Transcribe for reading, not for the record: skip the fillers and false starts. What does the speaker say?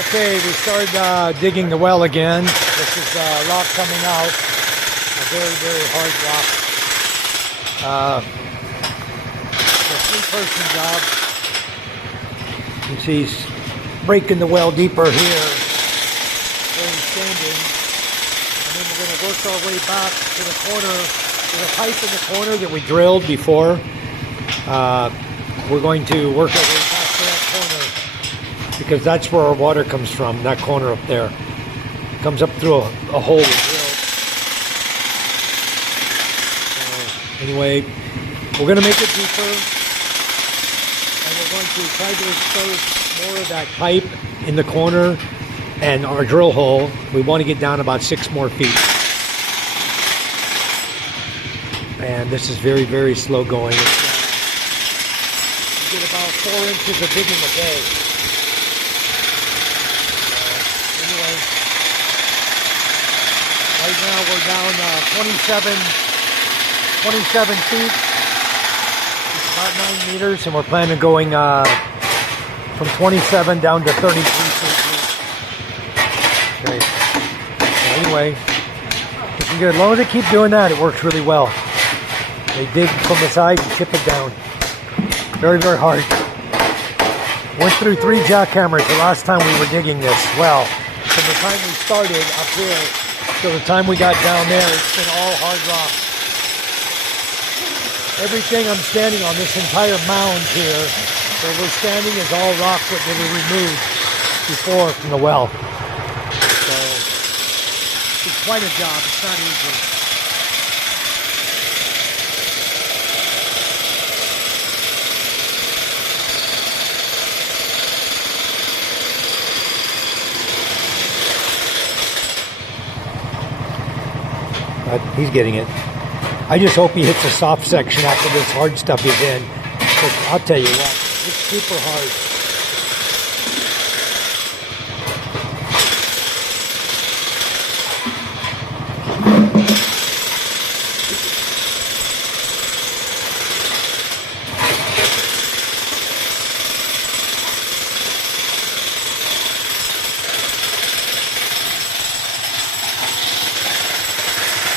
Okay, we started digging the well again. This is rock coming out. A very, very hard rock. It's a three-person job. You can see he's breaking the well deeper here. Where he's standing. And then we're going to work our way back to the corner. There's a pipe in the corner that we drilled before. We're going to work our way back to that corner, because that's where our water comes from, that corner up there. It comes up through a hole we drilled. So anyway, we're going to make it deeper, and we're going to try to expose more of that pipe in the corner and our drill hole. We want to get down about 6 more feet. And this is very, very slow going. We get about 4 inches of digging a day. Anyway, right now we're down 27 feet. It's about 9 meters, and we're planning on going from 27 down to 33 feet. Okay. So anyway, looking good. As long as they keep doing that, it works really well. They dig from the sides and chip it down. Very, very hard. Went through 3 jackhammers the last time we were digging this well. From the time we started up here to the time we got down there, it's been all hard rock. Everything I'm standing on, this entire mound here, where we're standing, is all rock that we removed before from the well. So it's quite a job. It's not easy. But he's getting it. I just hope he hits a soft section after this hard stuff he's in. Because I'll tell you what, it's super hard.